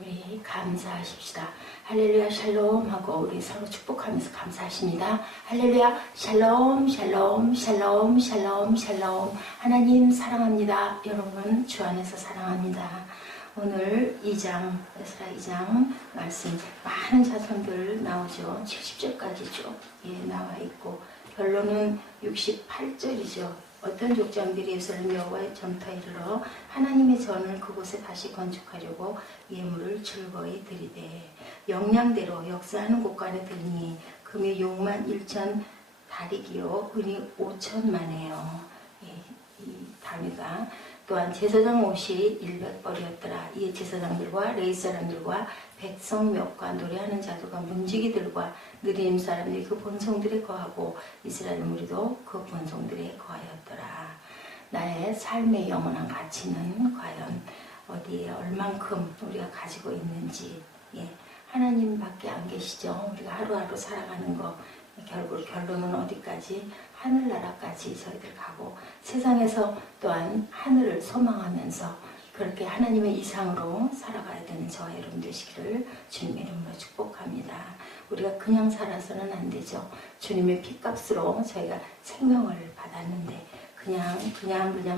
우리 감사하십시다. 할렐루야 샬롬 하고 우리 서로 축복하면서 감사하십니다. 할렐루야 샬롬 샬롬 샬롬 샬롬 샬롬. 하나님 사랑합니다. 여러분 주 안에서 사랑합니다. 오늘 2장 에스라 2장 말씀 많은 자손들 나오죠. 70절까지 쭉 나와 있고 결론은 68절이죠. 어떤 족장들이 예루살렘 여호와의 전터에 이르러 하나님의 전을 그곳에 다시 건축하려고 예물을 즐거이 드리되 역량대로 역사하는 곳간에 들니 금이 6만 1천 다리기요 은이 5천만에요. 이 단위가 또한 제사장 옷이 100벌이었더라. 이에 제사장들과 레위 사람들과 백성 몇과 노래하는 자들과 문지기들과 느림 사람들이 그 본성들에 거하고 이스라엘 무리도 그 본성들에 거하였더라. 나의 삶의 영원한 가치는 과연 어디에 얼만큼 우리가 가지고 있는지 하나님밖에 안 계시죠. 우리가 하루하루 살아가는 거 결론은 어디까지? 하늘나라까지 저희들 가고 세상에서 또한 하늘을 소망하면서 그렇게 하나님의 이상으로 살아가야 되는 저와 여러분 되시기를 주님 이름으로 축복합니다. 우리가 그냥 살아서는 안 되죠. 주님의 피값으로 저희가 생명을 받았는데 그냥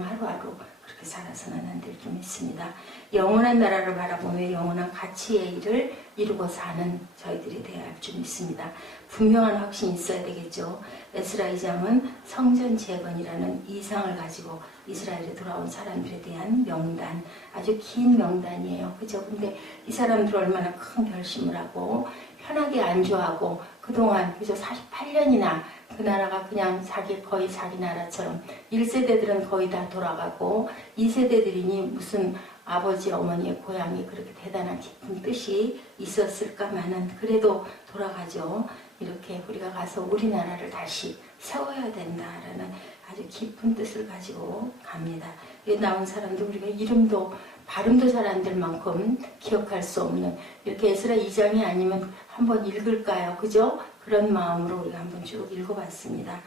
하루하루 그렇게 살아서는 안 될 줄 믿습니다. 영원한 나라를 바라보며 영원한 가치의 일을 이루고 사는 저희들이 되어야 할 줄 믿습니다. 분명한 확신이 있어야 되겠죠. 에스라 2장은 성전 재건이라는 이상을 가지고 이스라엘에 돌아온 사람들에 대한 명단, 아주 긴 명단이에요. 그죠? 근데 이 사람들 얼마나 큰 결심을 하고 편하게 안주하고 그동안 그죠? 48년이나 그 나라가 그냥 거의 자기 나라처럼 1세대들은 거의 다 돌아가고 2세대들이니 무슨 아버지 어머니의 고향이 그렇게 대단한 깊은 뜻이 있었을까마는 그래도 돌아가죠. 이렇게 우리가 가서 우리나라를 다시 세워야 된다라는 아주 깊은 뜻을 가지고 갑니다. 여기 나온 사람들 우리가 이름도 발음도 잘 안 될 만큼 기억할 수 없는 이렇게 에스라 2장이 아니면 한번 읽을까요? 그죠? 그런 마음으로 우리가 한번 쭉 읽어봤습니다.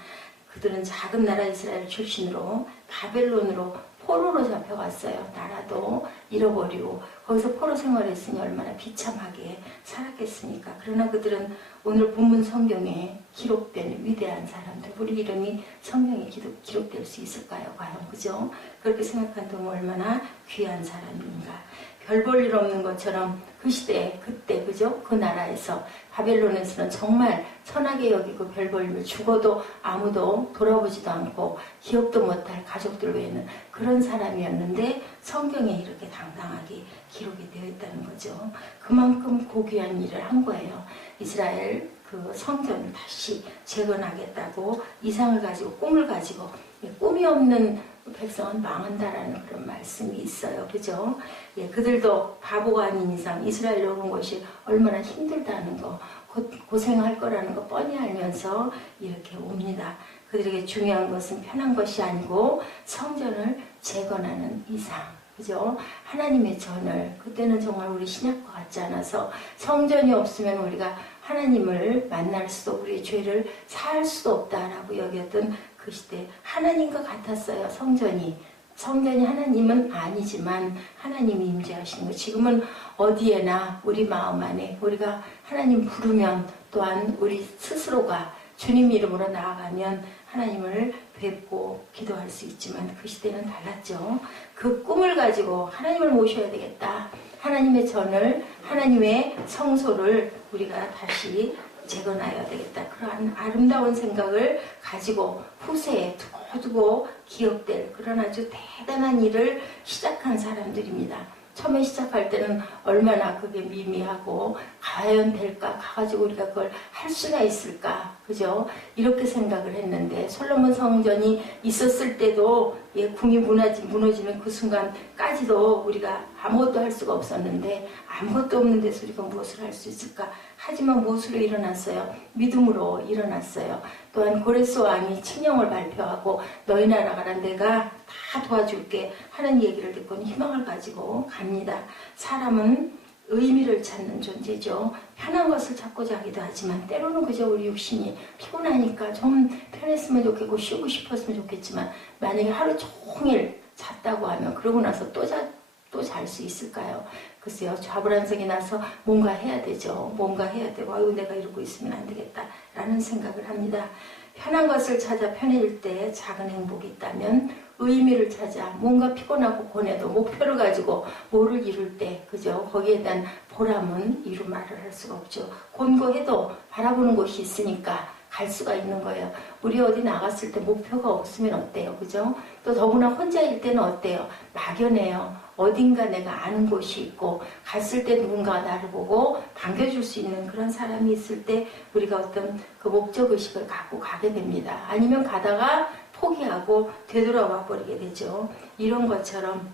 그들은 작은 나라 이스라엘 출신으로 바벨론으로 포로로 잡혀갔어요. 나라도 잃어버리고 거기서 포로 생활했으니 얼마나 비참하게 살았겠습니까. 그러나 그들은 오늘 본문 성경에 기록된 위대한 사람들, 우리 이름이 성경에 기록될 수 있을까요? 과연 그죠? 그렇게 생각한다면 얼마나 귀한 사람인가. 별 볼 일 없는 것처럼 그 시대 그때 그죠? 그 나라에서 바벨론에서는 정말 선하게 여기고 별 볼 일 죽어도 아무도 돌아보지도 않고 기억도 못할 가족들 외에는 그런 사람이었는데 성경에 이렇게 당당하게 기록이 되어 있다는 거죠. 그만큼 고귀한 일을 한 거예요. 이스라엘 그 성전을 다시 재건하겠다고 이상을 가지고 꿈을 가지고 꿈이 없는 백성은 망한다라는 그런 말씀이 있어요. 그죠? 그들도 바보가 아닌 이상 이스라엘로 온 것이 얼마나 힘들다는 거, 고생할 거라는 거 뻔히 알면서 이렇게 옵니다. 그들에게 중요한 것은 편한 것이 아니고 성전을 재건하는 이상. 그죠? 하나님의 전을 그때는 정말 우리 신약과 같지 않아서 성전이 없으면 우리가 하나님을 만날 수도 우리의 죄를 사할 수도 없다라고 여겼던 그 시대 하나님과 같았어요. 성전이 하나님은 아니지만 하나님이 임재하시는 거. 지금은 어디에나 우리 마음 안에 우리가 하나님 부르면 또한 우리 스스로가 주님 이름으로 나아가면 하나님을 뵙고 기도할 수 있지만 그 시대는 달랐죠. 그 꿈을 가지고 하나님을 모셔야 되겠다. 하나님의 전을 하나님의 성소를 우리가 다시 재건하여야 되겠다. 그러한 아름다운 생각을 가지고 후세에 두고 기억될 그런 아주 대단한 일을 시작한 사람들입니다. 처음에 시작할 때는 얼마나 그게 미미하고 과연 될까? 가가지고 우리가 그걸 할 수가 있을까? 그죠? 이렇게 생각을 했는데 솔로몬 성전이 있었을 때도 궁이 무너지는 그 순간까지도 우리가 아무것도 할 수가 없었는데 아무것도 없는 데서 우리가 무엇을 할 수 있을까? 하지만 무엇으로 일어났어요? 믿음으로 일어났어요. 또한 고레스 왕이 칙령을 발표하고 너희 나라 가라 내가 다 도와줄게 하는 얘기를 듣고는 희망을 가지고 갑니다. 사람은 의미를 찾는 존재죠. 편한 것을 찾고자 하기도 하지만 때로는 그저 우리 육신이 피곤하니까 좀 편했으면 좋겠고 쉬고 싶었으면 좋겠지만 만약에 하루 종일 잤다고 하면 그러고 나서 또 또 잘 수 있을까요? 글쎄요, 좌불안석이 나서 뭔가 해야 되죠. 뭔가 해야 되고, 아유, 내가 이러고 있으면 안 되겠다 라는 생각을 합니다. 편한 것을 찾아 편해질 때 작은 행복이 있다면 의미를 찾아 뭔가 피곤하고 고뇌도 목표를 가지고 뭐를 이룰 때, 그죠? 거기에 대한 보람은 이루 말을 할 수가 없죠. 곤고해도 바라보는 곳이 있으니까 갈 수가 있는 거예요. 우리 어디 나갔을 때 목표가 없으면 어때요? 그죠? 또 더구나 혼자일 때는 어때요? 막연해요. 어딘가 내가 아는 곳이 있고 갔을 때 누군가가 나를 보고 반겨줄 수 있는 그런 사람이 있을 때 우리가 어떤 그 목적의식을 갖고 가게 됩니다. 아니면 가다가 포기하고 되돌아와 버리게 되죠. 이런 것처럼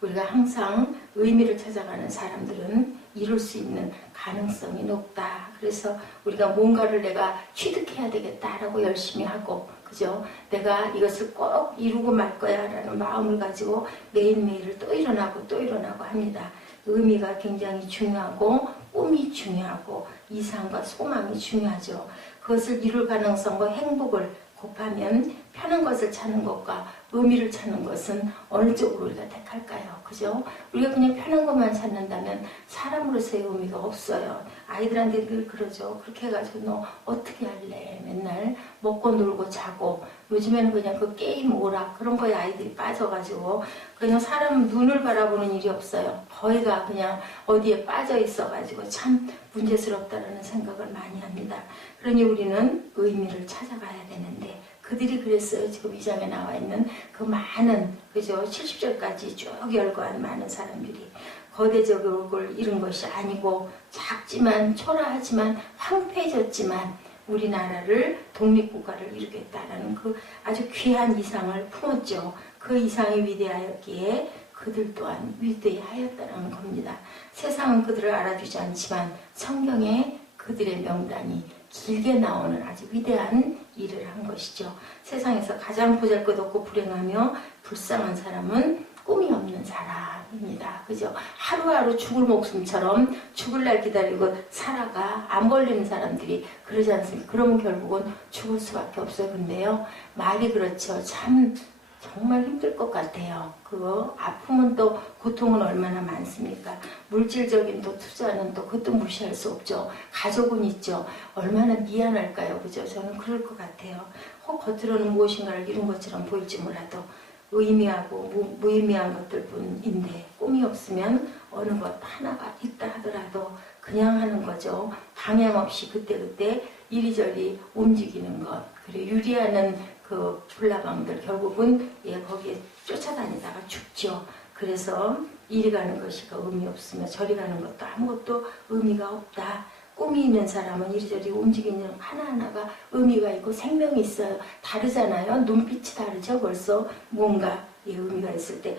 우리가 항상 의미를 찾아가는 사람들은 이룰 수 있는 가능성이 높다. 그래서 우리가 뭔가를 내가 취득해야 되겠다라고 열심히 하고, 그죠? 내가 이것을 꼭 이루고 말 거야 라는 마음을 가지고 매일매일을 또 일어나고 합니다. 의미가 굉장히 중요하고 꿈이 중요하고 이상과 소망이 중요하죠. 그것을 이룰 가능성과 행복을 곱하면 편한 것을 찾는 것과 의미를 찾는 것은 어느 쪽으로 우리가 택할까요? 그죠? 우리가 그냥 편한 것만 찾는다면 사람으로서의 의미가 없어요. 아이들한테 늘 그러죠. 그렇게 해가지고 너 어떻게 할래? 맨날 먹고 놀고 자고 요즘에는 그냥 그 게임 오락 그런 거에 아이들이 빠져가지고 그냥 사람 눈을 바라보는 일이 없어요. 거의가 그냥 어디에 빠져 있어가지고 참 문제스럽다라는 생각을 많이 합니다. 그러니 우리는 의미를 찾아가야 되는데 그들이 그랬어요. 지금 이 장에 나와 있는 그 많은, 그죠? 70절까지 쭉 열거한 많은 사람들이 거대적을 이룬 것이 아니고 작지만 초라하지만 황폐해졌지만 우리나라를 독립국가를 이루겠다라는 그 아주 귀한 이상을 품었죠. 그 이상이 위대하였기에 그들 또한 위대하였다는 겁니다. 세상은 그들을 알아주지 않지만 성경에 그들의 명단이 길게 나오는 아주 위대한 일을 한 것이죠. 세상에서 가장 보잘것없고 불행하며 불쌍한 사람은 꿈이 없는 사람입니다. 그죠? 하루하루 죽을 목숨처럼 죽을 날 기다리고 살아가 안 걸리는 사람들이 그러지 않습니까? 그러면 결국은 죽을 수밖에 없어요. 근데요, 말이 그렇죠. 참 정말 힘들 것 같아요. 그거 아픔은 또 고통은 얼마나 많습니까? 물질적인 또 투자는 또 그것도 무시할 수 없죠. 가족은 있죠. 얼마나 미안할까요? 그죠? 저는 그럴 것 같아요. 혹 겉으로는 무엇인가를 이룬 것처럼 보일지 몰라도 의미하고 무의미한 것들 뿐인데 꿈이 없으면 어느 것 하나가 있다 하더라도 그냥 하는 거죠. 방향 없이 그때그때 이리저리 움직이는 것. 그리고 유리하는 그 불나방들 결국은 거기에 쫓아다니다가 죽죠. 그래서 이리 가는 것이 의미 없으며 저리 가는 것도 아무것도 의미가 없다. 꿈이 있는 사람은 이리저리 움직이는 하나하나가 의미가 있고 생명이 있어요. 다르잖아요. 눈빛이 다르죠. 벌써 뭔가 의미가 있을 때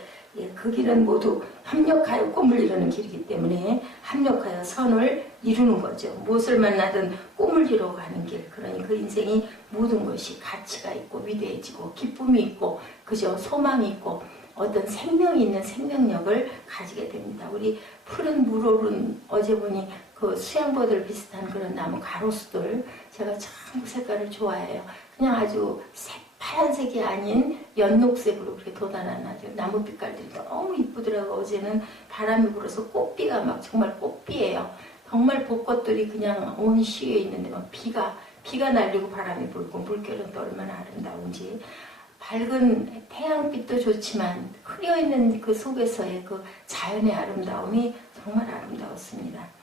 그 길은 모두 협력하여 꿈을 이루는 길이기 때문에 협력하여 선을 이루는 거죠. 무엇을 만나든 꿈을 이루어 가는 길. 그러니 그 인생이 모든 것이 가치가 있고 위대해지고 기쁨이 있고 그죠? 소망이 있고 어떤 생명이 있는 생명력을 가지게 됩니다. 우리 푸른 물오른 어제 보니 그 수양버들 비슷한 그런 나무 가로수들 제가 참 그 색깔을 좋아해요. 그냥 아주 파란색이 아닌 연녹색으로 그렇게 돋아난 아주 나무 빛깔들이 너무 이쁘더라고요. 어제는 바람이 불어서 꽃비가 막 정말 꽃비예요. 정말 벚꽃들이 그냥 온 시위에 있는데 막 비가 날리고 바람이 불고 물결은 또 얼마나 아름다운지 밝은 태양빛도 좋지만 흐려있는 그 속에서의 그 자연의 아름다움이 정말 아름다웠습니다.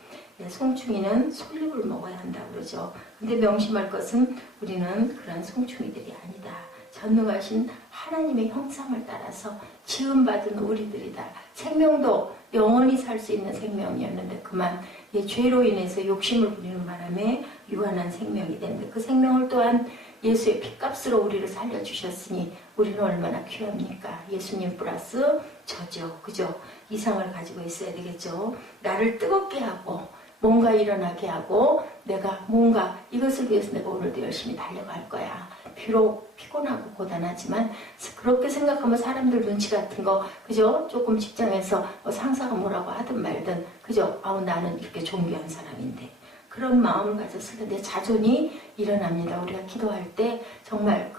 송충이는 솔잎을 먹어야 한다고 그러죠. 근데 명심할 것은 우리는 그런 송충이들이 아니다. 전능하신 하나님의 형상을 따라서 지음받은 우리들이다. 생명도 영원히 살 수 있는 생명이었는데 그만 죄로 인해서 욕심을 부리는 바람에 유한한 생명이 되는데 그 생명을 또한 예수의 핏값으로 우리를 살려주셨으니 우리는 얼마나 귀합니까? 예수님 플러스 저죠. 그죠? 이상을 가지고 있어야 되겠죠. 나를 뜨겁게 하고 뭔가 일어나게 하고 내가 뭔가 이것을 위해서 내가 오늘도 열심히 달려갈 거야. 비록 피곤하고 고단하지만 그렇게 생각하면 사람들 눈치 같은 거 그죠? 조금 직장에서 상사가 뭐라고 하든 말든 그죠? 아우 나는 이렇게 존귀한 사람인데 그런 마음을 가졌을 때 내 자존이 일어납니다. 우리가 기도할 때 정말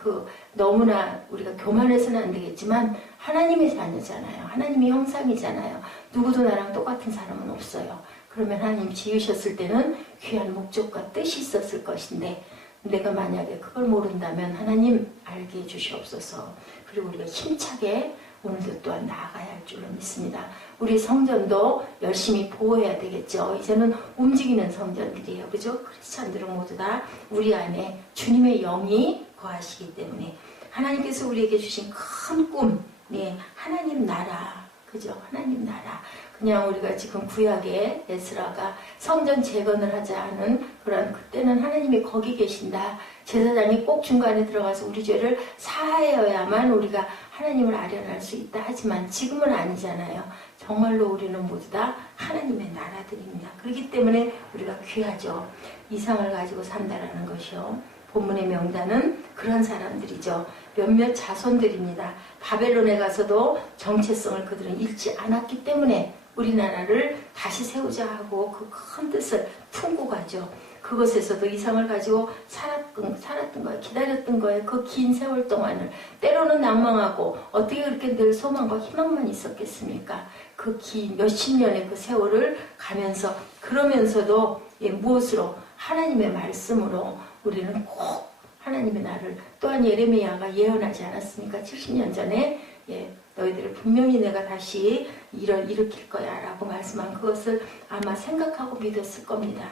너무나 우리가 교만해서는 안 되겠지만 하나님의 자녀잖아요. 하나님의 형상이잖아요. 누구도 나랑 똑같은 사람은 없어요. 그러면 하나님 지으셨을 때는 귀한 목적과 뜻이 있었을 것인데 내가 만약에 그걸 모른다면 하나님 알게 해주시옵소서. 그리고 우리가 힘차게 오늘도 또한 나아가야 할 줄로 믿습니다. 우리 성전도 열심히 보호해야 되겠죠. 이제는 움직이는 성전들이에요. 그죠? 크리스찬들은 모두 다 우리 안에 주님의 영이 거하시기 때문에 하나님께서 우리에게 주신 큰 꿈, 네, 하나님 나라, 그죠? 하나님 나라. 그냥 우리가 지금 구약에 에스라가 성전 재건을 하자 하는 그런 그때는 하나님이 거기 계신다. 제사장이 꼭 중간에 들어가서 우리 죄를 사하여야만 우리가 하나님을 아련할 수 있다. 하지만 지금은 아니잖아요. 정말로 우리는 모두 다 하나님의 나라들입니다. 그렇기 때문에 우리가 귀하죠. 이상을 가지고 산다라는 것이요. 본문의 명단은 그런 사람들이죠. 몇몇 자손들입니다. 바벨론에 가서도 정체성을 그들은 잃지 않았기 때문에 우리나라를 다시 세우자 하고 그 큰 뜻을 품고 가죠. 그것에서도 이상을 가지고 살았던 거예요. 기다렸던 거예요. 그 긴 세월 동안을. 때로는 낭망하고 어떻게 그렇게 늘 소망과 희망만 있었겠습니까? 그 긴 몇십 년의 그 세월을 가면서 그러면서도 무엇으로? 하나님의 말씀으로 우리는 꼭 하나님의 나를 또한 예레미야가 예언하지 않았습니까? 70년 전에 너희들을 분명히 내가 다시 일으킬 거야 라고 말씀한 그것을 아마 생각하고 믿었을 겁니다.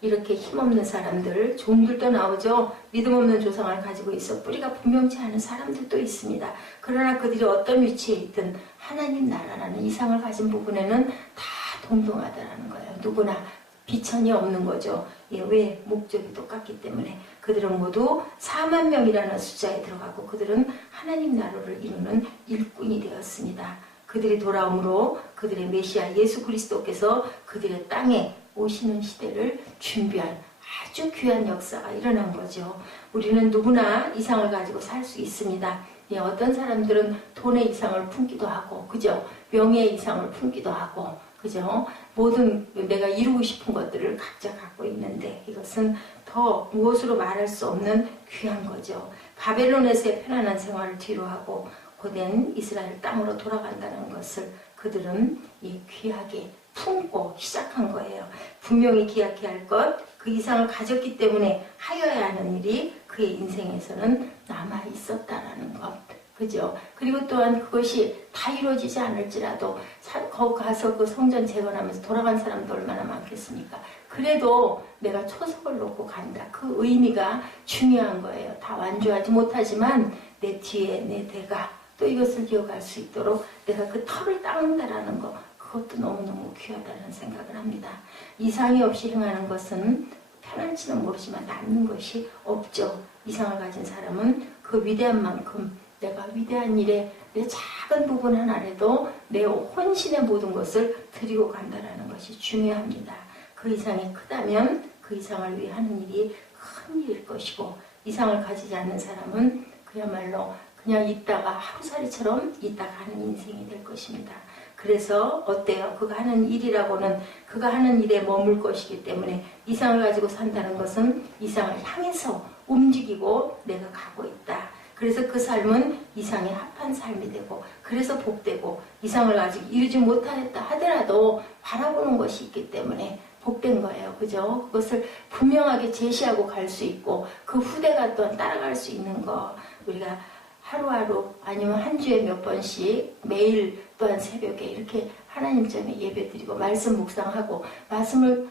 이렇게 힘없는 사람들, 종들도 나오죠. 믿음 없는 조상을 가지고 있어 뿌리가 분명치 않은 사람들도 있습니다. 그러나 그들이 어떤 위치에 있든 하나님 나라라는 이상을 가진 부분에는 다 동등하다라는 거예요. 누구나 비천이 없는 거죠. 왜? 목적이 똑같기 때문에. 그들은 모두 4만 명이라는 숫자에 들어가고 그들은 하나님 나라를 이루는 일꾼이 되었습니다. 그들이 돌아옴으로 그들의 메시아 예수 그리스도께서 그들의 땅에 오시는 시대를 준비한 아주 귀한 역사가 일어난 거죠. 우리는 누구나 이상을 가지고 살 수 있습니다. 어떤 사람들은 돈의 이상을 품기도 하고, 그죠? 명예의 이상을 품기도 하고, 그죠? 모든 내가 이루고 싶은 것들을 각자 갖고 있는데 이것은 더 무엇으로 말할 수 없는 귀한 거죠. 바벨론에서의 편안한 생활을 뒤로하고 고된 이스라엘 땅으로 돌아간다는 것을 그들은 귀하게 품고 시작한 거예요. 분명히 기약해야 할 것, 그 이상을 가졌기 때문에 하여야 하는 일이 그의 인생에서는 남아 있었다라는 것. 그죠? 그리고 또한 그것이 다 이루어지지 않을지라도 거기 가서 그 성전 재건하면서 돌아간 사람도 얼마나 많겠습니까? 그래도 내가 초석을 놓고 간다. 그 의미가 중요한 거예요. 다 완주하지 못하지만 내 뒤에 내 대가 또 이것을 기억할 수 있도록 내가 그 털을 닦는다라는 거, 그것도 너무너무 귀하다는 생각을 합니다. 이상이 없이 행하는 것은 편할지는 모르지만 남는 것이 없죠. 이상을 가진 사람은 그 위대한 만큼 내가 위대한 일에 내 작은 부분 하나라도 내 혼신의 모든 것을 드리고 간다라는 것이 중요합니다. 그 이상이 크다면 그 이상을 위해 하는 일이 큰 일일 것이고, 이상을 가지지 않는 사람은 그야말로 그냥 있다가 하루살이처럼 있다가 하는 인생이 될 것입니다. 그래서 어때요? 그가 하는 일이라고는 그가 하는 일에 머물 것이기 때문에 이상을 가지고 산다는 것은 이상을 향해서 움직이고 내가 가고 있다. 그래서 그 삶은 이상에 합한 삶이 되고, 그래서 복되고, 이상을 아직 이루지 못하였다 하더라도 바라보는 것이 있기 때문에 복된 거예요. 그죠? 그것을 분명하게 제시하고 갈 수 있고, 그 후대가 또한 따라갈 수 있는 거. 우리가 하루하루 아니면 한 주에 몇 번씩 매일 또한 새벽에 이렇게 하나님 전에 예배드리고 말씀 묵상하고, 말씀을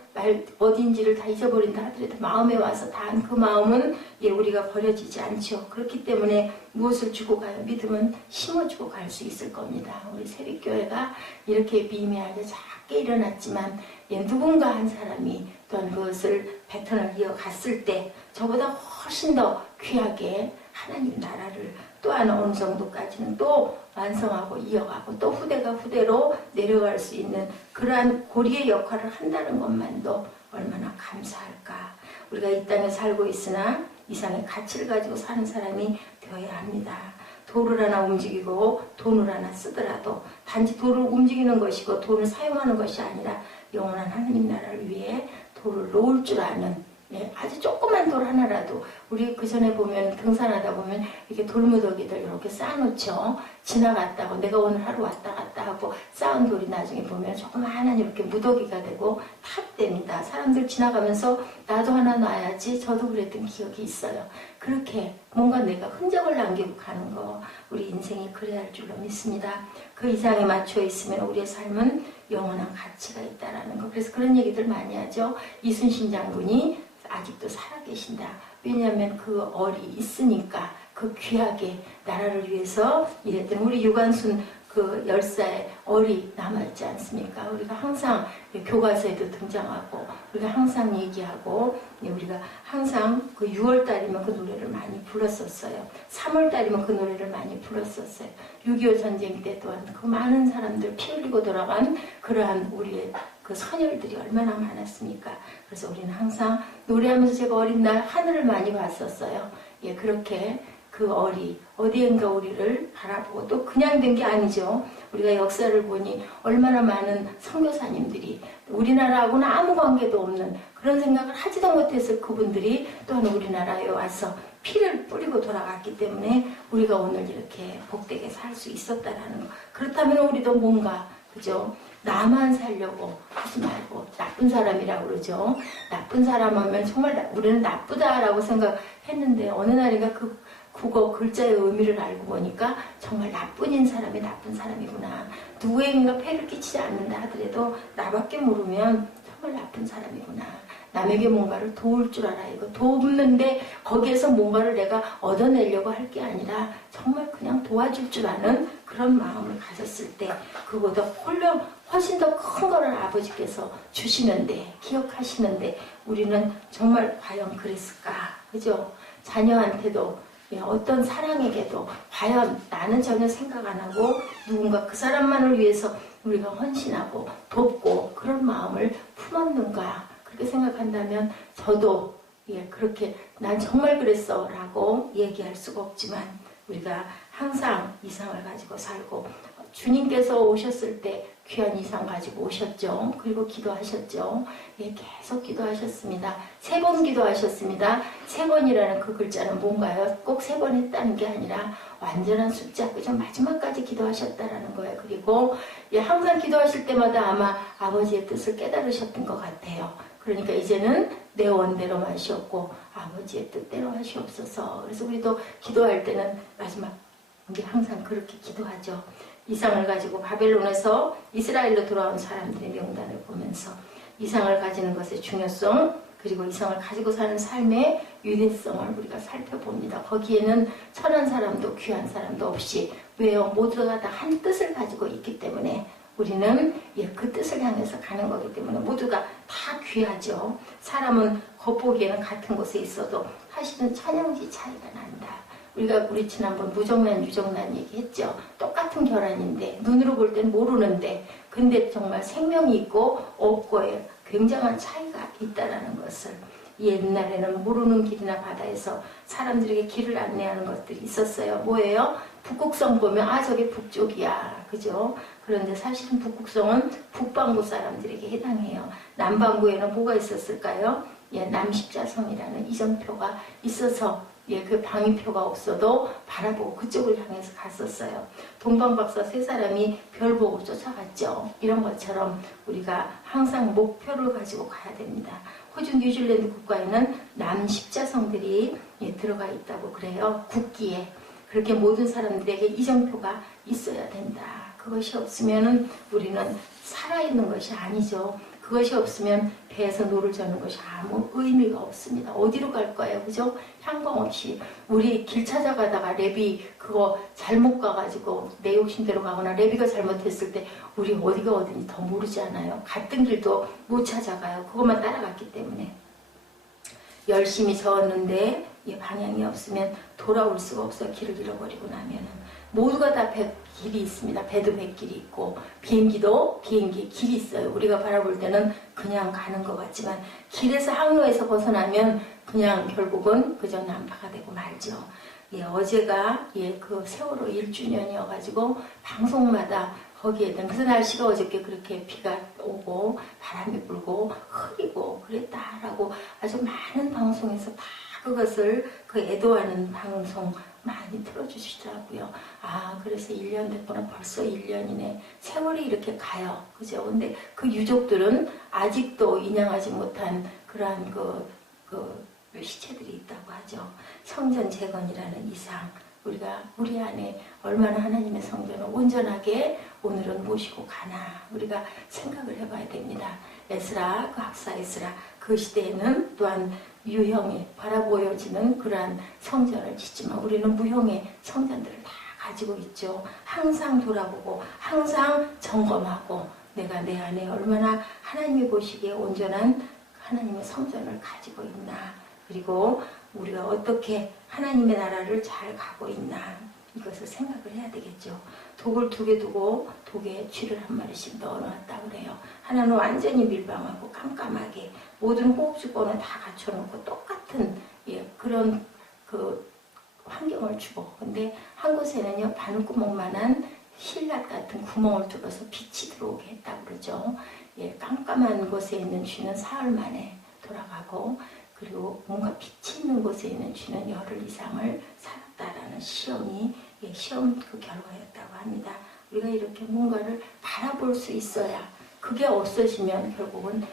어딘지를 다 잊어버린다 하더라도 마음에 와서 다 한 그 마음은 우리가 버려지지 않죠. 그렇기 때문에 무엇을 주고 가요? 믿음은 심어주고 갈 수 있을 겁니다. 우리 새벽교회가 이렇게 미미하게 작게 일어났지만 누군가 한 사람이 또한 그것을 패턴을 이어갔을 때 저보다 훨씬 더 귀하게 하나님 나라를 또한 어느 정도까지는 또 완성하고 이어가고 또 후대가 후대로 내려갈 수 있는 그러한 고리의 역할을 한다는 것만도 얼마나 감사할까. 우리가 이 땅에 살고 있으나 이상의 가치를 가지고 사는 사람이 되어야 합니다. 돌을 하나 움직이고 돈을 하나 쓰더라도 단지 돌을 움직이는 것이고 돈을 사용하는 것이 아니라 영원한 하나님 나라를 위해 돌을 놓을 줄 아는, 예, 아주 조그만 돌 하나라도 우리 그 전에 보면 등산하다 보면 이렇게 돌무더기들 이렇게 쌓아놓죠. 지나갔다고 내가 오늘 하루 왔다 갔다 하고 쌓은 돌이 나중에 보면 조그마한 이렇게 무더기가 되고 탑됩니다. 사람들 지나가면서 나도 하나 놔야지, 저도 그랬던 기억이 있어요. 그렇게 뭔가 내가 흔적을 남기고 가는 거, 우리 인생이 그래야 할 줄로 믿습니다. 그 이상에 맞춰 있으면 우리의 삶은 영원한 가치가 있다라는 거. 그래서 그런 얘기들 많이 하죠. 이순신 장군이 아직도 살아계신다. 왜냐하면 그 얼이 있으니까, 그 귀하게 나라를 위해서 일했던 우리 유관순 그 열사의 얼이 남아있지 않습니까? 우리가 항상 교과서에도 등장하고, 우리가 항상 얘기하고, 우리가 항상 그 6월달이면 그 노래를 많이 불렀었어요. 3월달이면 그 노래를 많이 불렀었어요. 6.25 전쟁 때 또한 그 많은 사람들 피 흘리고 돌아간 그러한 우리의 그 선열들이 얼마나 많았습니까? 그래서 우리는 항상 노래하면서, 제가 어린 날 하늘을 많이 봤었어요. 예, 그렇게 그 얼이 어디엔가 우리를 바라보고, 또 그냥 된 게 아니죠. 우리가 역사를 보니 얼마나 많은 선교사님들이 우리나라하고는 아무 관계도 없는 그런 생각을 하지도 못했을 그분들이 또한 우리나라에 와서 피를 뿌리고 돌아갔기 때문에 우리가 오늘 이렇게 복되게 살 수 있었다라는 거. 그렇다면 우리도 뭔가, 그죠? 나만 살려고 하지 말고, 나쁜 사람이라고 그러죠. 나쁜 사람 하면 정말 우리는 나쁘다라고 생각했는데, 어느 날인가 그 국어 글자의 의미를 알고 보니까 정말 나쁜인 사람이 나쁜 사람이구나. 누구에게가 폐를 끼치지 않는다 하더라도 나밖에 모르면 정말 나쁜 사람이구나. 남에게 뭔가를 도울 줄 알아. 이거 돕는데 거기에서 뭔가를 내가 얻어내려고 할 게 아니라 정말 그냥 도와줄 줄 아는 그런 마음을 가졌을 때, 그보다 훨씬 더 큰 거를 아버지께서 주시는데, 기억하시는데, 우리는 정말 과연 그랬을까? 그죠? 자녀한테도, 어떤 사랑에게도 과연 나는 전혀 생각 안 하고 누군가 그 사람만을 위해서 우리가 헌신하고 돕고 그런 마음을 품었는가? 그렇게 생각한다면 저도, 예, 그렇게 난 정말 그랬어 라고 얘기할 수가 없지만, 우리가 항상 이상을 가지고 살고, 주님께서 오셨을 때 귀한 이상 가지고 오셨죠. 그리고 기도하셨죠. 예, 계속 기도하셨습니다. 3번 기도하셨습니다. 3번이라는 그 글자는 뭔가요? 꼭 3번 했다는 게 아니라 완전한 숫자, 그죠? 마지막까지 기도하셨다라는 거예요. 그리고 예, 항상 기도하실 때마다 아마 아버지의 뜻을 깨달으셨던 것 같아요. 그러니까 이제는 내 원대로 마시옵고 아버지의 뜻대로 하시옵소서. 그래서 우리도 기도할 때는 마지막, 우리 항상 그렇게 기도하죠. 이상을 가지고 바벨론에서 이스라엘로 돌아온 사람들의 명단을 보면서 이상을 가지는 것의 중요성, 그리고 이상을 가지고 사는 삶의 유대성을 우리가 살펴봅니다. 거기에는 천한 사람도 귀한 사람도 없이, 왜요? 모두가 다 한 뜻을 가지고 있기 때문에 우리는, 예, 그 뜻을 향해서 가는 거기 때문에 모두가 다 귀하죠. 사람은 겉보기에는 같은 곳에 있어도 사실은 천형지 차이가 난다. 우리 지난번 무정란, 유정란 얘기했죠. 똑같은 결함인데, 눈으로 볼 땐 모르는데, 근데 정말 생명이 있고 없고에 굉장한 차이가 있다라는 것을, 옛날에는 모르는 길이나 바다에서 사람들에게 길을 안내하는 것들이 있었어요. 뭐예요? 북극성 보면 아 저게 북쪽이야, 그죠? 그런데 사실은 북극성은 북반구 사람들에게 해당해요. 남반구에는 뭐가 있었을까요? 예, 남십자성이라는 이정표가 있어서, 예, 그 방위표가 없어도 바라보고 그쪽을 향해서 갔었어요. 동방박사 3사람이 별 보고 쫓아갔죠. 이런 것처럼 우리가 항상 목표를 가지고 가야 됩니다. 호주, 뉴질랜드 국가에는 남십자성들이, 예, 들어가 있다고 그래요. 국기에. 그렇게 모든 사람들에게 이정표가 있어야 된다. 그것이 없으면 우리는 살아있는 것이 아니죠. 그것이 없으면 배에서 노를 저는 것이 아무 의미가 없습니다. 어디로 갈 거예요, 그죠? 향방 없이. 우리 길 찾아가다가 레비 그거 잘못 가가지고 내 욕심대로 가거나 레비가 잘못했을 때 우리 어디가 어딘지 더 모르지 않아요? 갔던 길도 못 찾아가요. 그것만 따라갔기 때문에. 열심히 저었는데 이 방향이 없으면 돌아올 수가 없어요. 길을 잃어버리고 나면은. 모두가 다 길이 있습니다. 배도 백길이 있고 비행기도 비행기 길이 있어요. 우리가 바라볼 때는 그냥 가는 것 같지만 길에서 항로에서 벗어나면 그냥 결국은 그저 난파가 되고 말죠. 예, 어제가 그 세월호 1주년이어가지고 방송마다 거기에는 그래서 날씨가 어저께 그렇게 비가 오고 바람이 불고 흐리고 그랬다라고 아주 많은 방송에서 다 그것을 그 애도하는 방송 많이 틀어주시더라고요. 아, 그래서 1년 됐구나. 벌써 1년이네. 세월이 이렇게 가요. 그죠? 근데 그 유족들은 아직도 인양하지 못한 그러한 시체들이 있다고 하죠. 성전 재건이라는 이상, 우리가 우리 안에 얼마나 하나님의 성전을 온전하게 오늘은 모시고 가나 우리가 생각을 해봐야 됩니다. 에스라, 그 학사 에스라 그 시대에는 또한 유형이 바라보여지는 그러한 성전을 짓지만 우리는 무형의 성전들을 다 가지고 있죠. 항상 돌아보고 항상 점검하고 내가 내 안에 얼마나 하나님이 보시기에 온전한 하나님의 성전을 가지고 있나, 그리고 우리가 어떻게 하나님의 나라를 잘 가고 있나, 이것을 생각을 해야 되겠죠. 독을 2개 두고 독에 쥐를 1마리씩 넣어놨다 그래요. 하나는 완전히 밀방하고 깜깜하게 모든 호흡주권을 다 갖춰놓고 똑같은 그런 그 환경을 주고, 근데 한 곳에는요 바늘구멍만한 실낫 같은 구멍을 뚫어서 빛이 들어오게 했다고 그러죠. 깜깜한 곳에 있는 쥐는 사흘 만에 돌아가고, 그리고 뭔가 빛이 있는 곳에 있는 쥐는 열흘 이상을 살았다라는 시험 그 결과였다고 합니다. 우리가 이렇게 뭔가를 바라볼 수 있어야, 그게 없어지면 결국은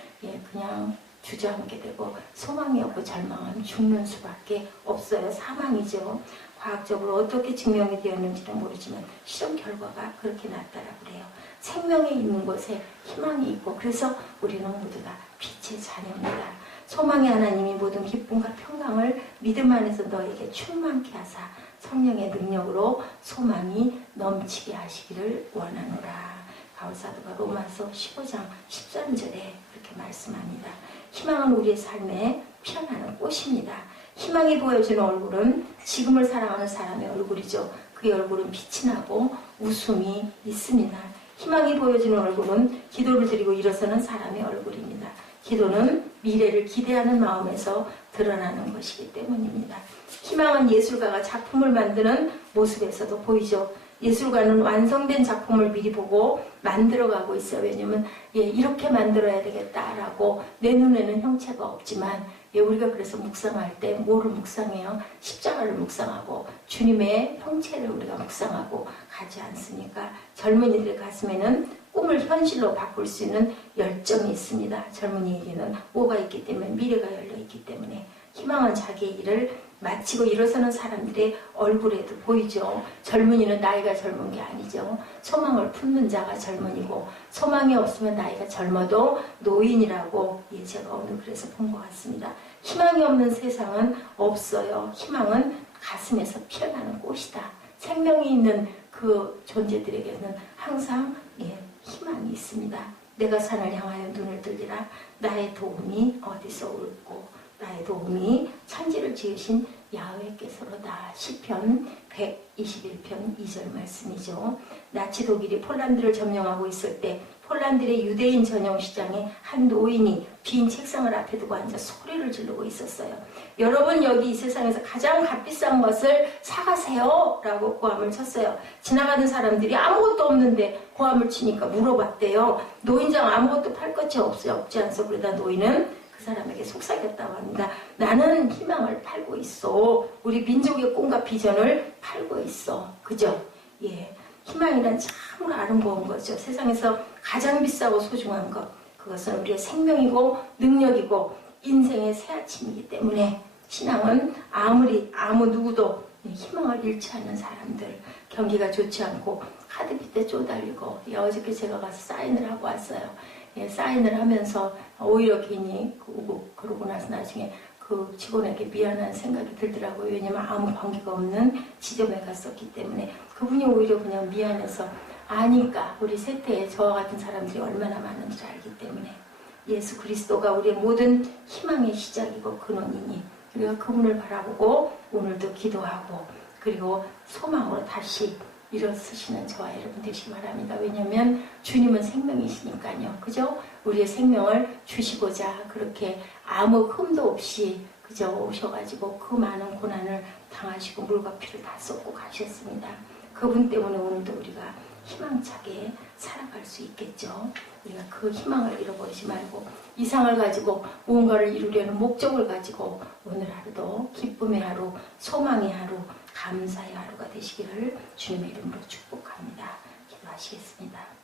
그냥 주저앉게 되고 소망이 없고 절망하면 죽는 수밖에 없어요. 사망이죠. 과학적으로 어떻게 증명이 되었는지는 모르지만 실험 결과가 그렇게 났다라고 그래요. 생명이 있는 곳에 희망이 있고, 그래서 우리는 모두 다 빛의 자녀입니다. 소망의 하나님이 모든 기쁨과 평강을 믿음 안에서 너에게 충만케 하사 성령의 능력으로 소망이 넘치게 하시기를 원하노라. 바울사도가 로마서 15장 13절에 그렇게 말씀합니다. 희망은 우리의 삶에 피어나는 꽃입니다. 희망이 보여지는 얼굴은 지금을 사랑하는 사람의 얼굴이죠. 그의 얼굴은 빛이 나고 웃음이 있습니다. 희망이 보여지는 얼굴은 기도를 드리고 일어서는 사람의 얼굴입니다. 기도는 미래를 기대하는 마음에서 드러나는 것이기 때문입니다. 희망은 예술가가 작품을 만드는 모습에서도 보이죠. 예술가는 완성된 작품을 미리 보고 만들어가고 있어요. 왜냐면 이렇게 만들어야 되겠다라고 내 눈에는 형체가 없지만 우리가 그래서 묵상할 때 뭐를 묵상해요? 십자가를 묵상하고 주님의 형체를 우리가 묵상하고 가지 않습니까? 젊은이들의 가슴에는 꿈을 현실로 바꿀 수 있는 열정이 있습니다. 젊은이에게는 뭐가 있기 때문에, 미래가 열려있기 때문에 희망은 자기의 일을 마치고 일어서는 사람들의 얼굴에도 보이죠. 젊은이는 나이가 젊은 게 아니죠. 소망을 품는 자가 젊은이고, 소망이 없으면 나이가 젊어도 노인이라고 제가 오늘 그래서 본 것 같습니다. 희망이 없는 세상은 없어요. 희망은 가슴에서 피어나는 꽃이다. 생명이 있는 그 존재들에게는 항상 희망이 있습니다. 내가 산을 향하여 눈을 들리라. 나의 도움이 어디서 올고 나의 도움이 천지를 지으신 야훼께서로다. 시편 121편 2절 말씀이죠. 나치 독일이 폴란드를 점령하고 있을 때 폴란드의 유대인 전용 시장에 한 노인이 빈 책상을 앞에 두고 앉아 소리를 지르고 있었어요. 여러분, 여기 이 세상에서 가장 값비싼 것을 사가세요 라고 고함을 쳤어요. 지나가는 사람들이 아무것도 없는데 고함을 치니까 물어봤대요. 노인장 아무것도 팔 것이 없지 않소? 그러다 노인은 그 사람에게 속삭였다고 합니다. 나는 희망을 팔고 있어. 우리 민족의 꿈과 비전을 팔고 있어. 그죠? 희망이란 참으로 아름다운 거죠. 세상에서 가장 비싸고 소중한 것, 그것은 우리의 생명이고 능력이고 인생의 새아침이기 때문에 신앙은 아무 누구도 희망을 잃지 않는 사람들, 경기가 좋지 않고 카드빚에 쪼달리고, 어저께 제가 가서 사인을 하고 왔어요. 사인을 하면서 오히려 괜히 그러고 나서 나중에 그 직원에게 미안한 생각이 들더라고요. 왜냐면 아무 관계가 없는 지점에 갔었기 때문에. 그분이 오히려 그냥 미안해서 아니까, 우리 세태에 저와 같은 사람들이 얼마나 많은지 알기 때문에 예수 그리스도가 우리의 모든 희망의 시작이고 근원이니 우리가 그분을 바라보고 오늘도 기도하고, 그리고 소망으로 다시 일어서시는 저와 여러분 되시기 바랍니다. 왜냐하면 주님은 생명이시니까요. 그죠? 우리의 생명을 주시고자 그렇게 아무 흠도 없이 그저 오셔가지고 그 많은 고난을 당하시고 물과 피를 다 쏟고 가셨습니다. 그분 때문에 오늘도 우리가 희망차게 살아갈 수 있겠죠. 우리가 그 희망을 잃어버리지 말고 이상을 가지고 무언가를 이루려는 목적을 가지고 오늘 하루도 기쁨의 하루, 소망의 하루, 감사의 하루가 되시기를 주님의 이름으로 축복합니다. 기도하시겠습니다.